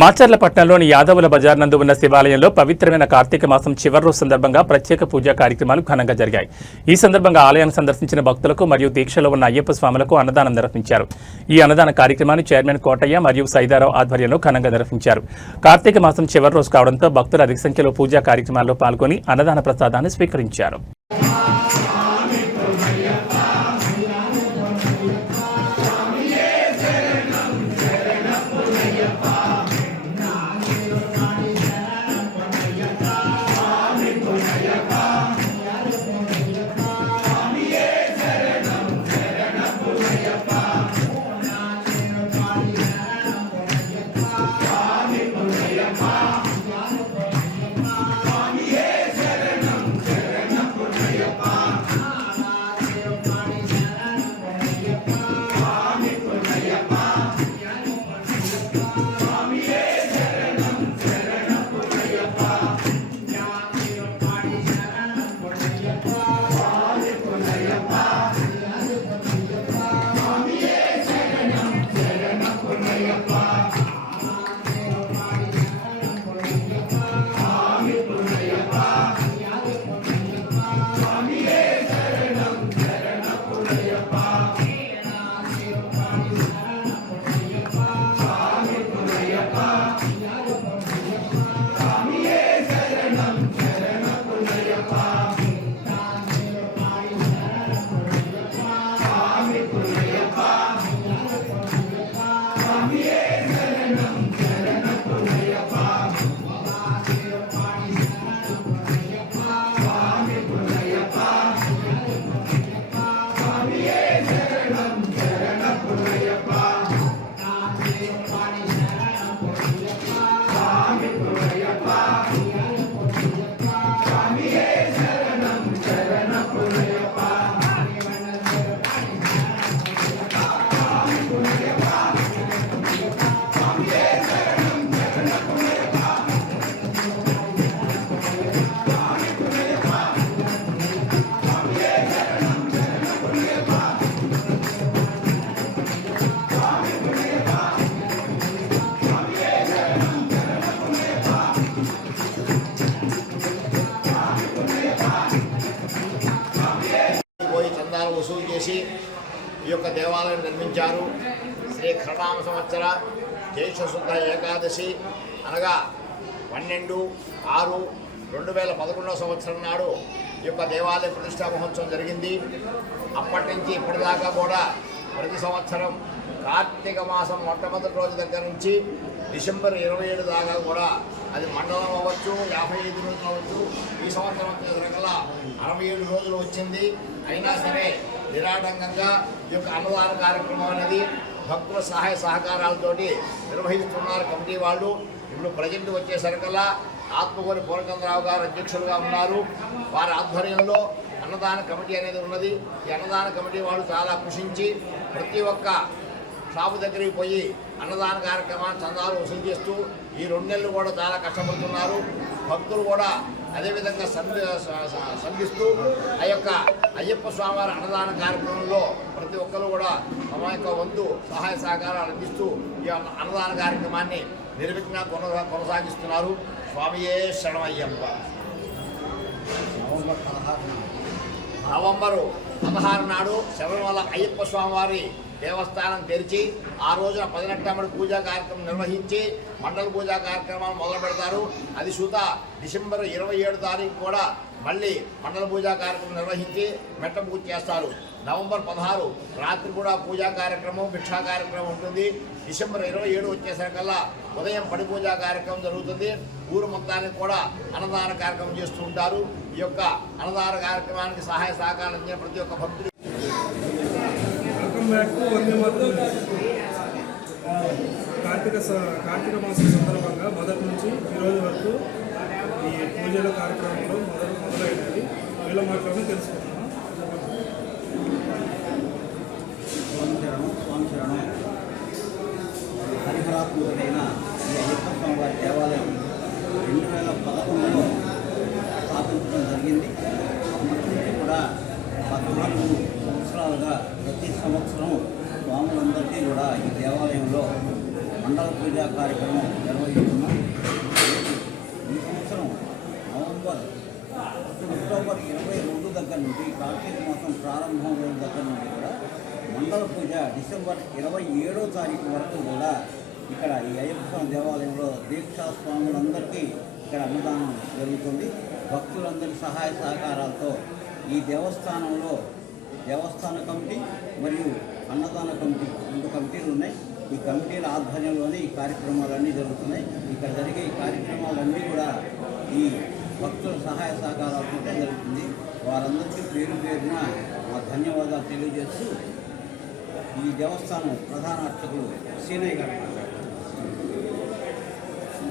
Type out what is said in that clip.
మాచర్లపట్నంలోని యాదవుల బజార్ నందు ఉన్న శివాలయంలో పవిత్రమైన కార్తీక మాసం చివరి రోజు సందర్భంగా ప్రత్యేక పూజా కార్యక్రమాలు ఘనంగా జరిగాయి. ఈ సందర్భంగా ఆలయాన్ని సందర్శించిన భక్తులకు మరియు దీక్షలో ఉన్న అయ్యప్ప స్వాములకు అన్నదానం నిర్వహించారు. ఈ అన్నదాన కార్యక్రమాన్ని చైర్మన్ కోటయ్య మరియు సైదారావు ఆధ్వర్యంలో ఘనంగా నిర్వహించారు. కార్తీక మాసం చివరి రోజు కావడంతో భక్తులు అధిక సంఖ్యలో పూజా కార్యక్రమాల్లో పాల్గొని అన్నదాన ప్రసాదాన్ని స్వీకరించారు. ఈ యొక్క దేవాలయం నిర్మించారు. శ్రీ ఖరనామ సంవత్సర జ్యేష్ఠ శుద్ధ ఏకాదశి అనగా పన్నెండు ఆరు రెండు వేల పదకొండవ సంవత్సరం నాడు ఈ యొక్క దేవాలయ ప్రతిష్టా మహోత్సవం జరిగింది. అప్పటి నుంచి ఇప్పటిదాకా కూడా ప్రతి సంవత్సరం కార్తీక మాసం మొట్టమొదటి రోజు దగ్గర నుంచి డిసెంబర్ ఇరవై ఏడు దాకా కూడా అది మండలం అవ్వచ్చు యాభై ఐదు రోజులు అవ్వచ్చు. ఈ సంవత్సరం వచ్చేసరికల్లా అరవై ఏడు రోజులు వచ్చింది. అయినా సరే నిరాటంకంగా ఈ యొక్క అన్నదాన కార్యక్రమం అనేది భక్తుల సహాయ సహకారాలతోటి నిర్వహిస్తున్నారు కమిటీ వాళ్ళు. ఇప్పుడు ప్రజెంట్ వచ్చేసరికల్లా ఆత్మకూరి పూర్ణచంద్రరావు గారు అధ్యక్షులుగా ఉన్నారు. వారి ఆధ్వర్యంలో అన్నదాన కమిటీ అనేది ఉన్నది. ఈ అన్నదాన కమిటీ వాళ్ళు చాలా కృషించి ప్రతి ఒక్క షాపు దగ్గరికి పోయి అన్నదాన కార్యక్రమాన్ని చందాలు వసూలు చేస్తూ ఈ రెండు నెలలు కూడా చాలా కష్టపడుతున్నారు. భక్తులు కూడా అదేవిధంగా సంధి సంఘిస్తూ సంధిస్తూ ఆ యొక్క అయ్యప్ప స్వామివారి అన్నదాన కార్యక్రమంలో ప్రతి ఒక్కరు కూడా తమ యొక్క వంతు సహాయ సహకారాలు అందిస్తూ ఈ అన్నదాన కార్యక్రమాన్ని నిర్విఘ్న కొనసా కొనసాగిస్తున్నారు. స్వామియే శరణమయ్యప్ప. నవంబర్ నవంబరు పదహారు నాడు శబరిమల అయ్యప్ప స్వామివారి దేవస్థానం తెరిచి ఆ రోజున పదినెట్టమ్మడి పూజా కార్యక్రమం నిర్వహించి మండల పూజా కార్యక్రమాలు మొదలు పెడతారు. అది సూత డిసెంబర్ ఇరవై ఏడు తారీఖు కూడా మళ్ళీ మండల పూజా కార్యక్రమం నిర్వహించి మెట్ట పూజ చేస్తారు. నవంబర్ పదహారు రాత్రి కూడా పూజా కార్యక్రమం భిక్షా కార్యక్రమం ఉంటుంది. డిసెంబర్ ఇరవై ఏడు వచ్చేసరికల్లా ఉదయం పడి పూజా కార్యక్రమం జరుగుతుంది. ఊరు మొత్తానికి కూడా అన్నదాన కార్యక్రమం చేస్తూ ఉంటారు. ఈ యొక్క అన్నదాన కార్యక్రమానికి సహాయ సహకారం అందిన ప్రతి ఒక్క భక్తుడు వెల్కమ్ వందే మాత్రం కార్తీక స- కార్తీక మాసం సందర్భంగా మొదటి నుంచి ఈరోజు వరకు ఈ పూజల కార్యక్రమంలో మొదలు మొదలైనది వీళ్ళ మాటలను తెలుసుకుంటున్నాం స్వామి స్వామి ఈ అయ్యప్ప వారి దేవాలయం రెండు వేల పదకొండులో స్థాపించడం జరిగింది. అప్పటి నుంచి కూడా పద్నాలుగు సందర్భంగా ప్రతి సంవత్సరం స్వాములందరికీ కూడా ఈ దేవాలయంలో మండల పూజ కార్యక్రమం నిర్వహిస్తున్నాం. ఈ సంవత్సరం నవంబర్ అక్టోబర్ ఇరవై రెండు దగ్గర నుండి కార్తీక మాసం ప్రారంభం దగ్గర నుండి కూడా మండల పూజ డిసెంబర్ ఇరవై ఏడో తారీఖు వరకు కూడా ఇక్కడ ఈ అయ్యప్ప దేవాలయంలో దీక్షా స్వాములందరికీ ఇక్కడ అన్నదానం జరుగుతుంది. భక్తులందరి సహాయ సహకారాలతో ఈ దేవస్థానంలో దేవస్థాన కమిటీ మరియు అన్నదాన కమిటీ రెండు కమిటీలు ఉన్నాయి. ఈ కమిటీల ఆధ్వర్యంలోనే ఈ కార్యక్రమాలన్నీ జరుగుతున్నాయి. ఇక్కడ జరిగే ఈ కార్యక్రమాలన్నీ కూడా ఈ భక్తుల సహాయ సహకారాలతో జరుగుతుంది. వారందరికీ పేరు పేరున మా ధన్యవాదాలు తెలియజేస్తూ ఈ దేవస్థానం ప్రధాన అర్చకులు సీనయ్య గారు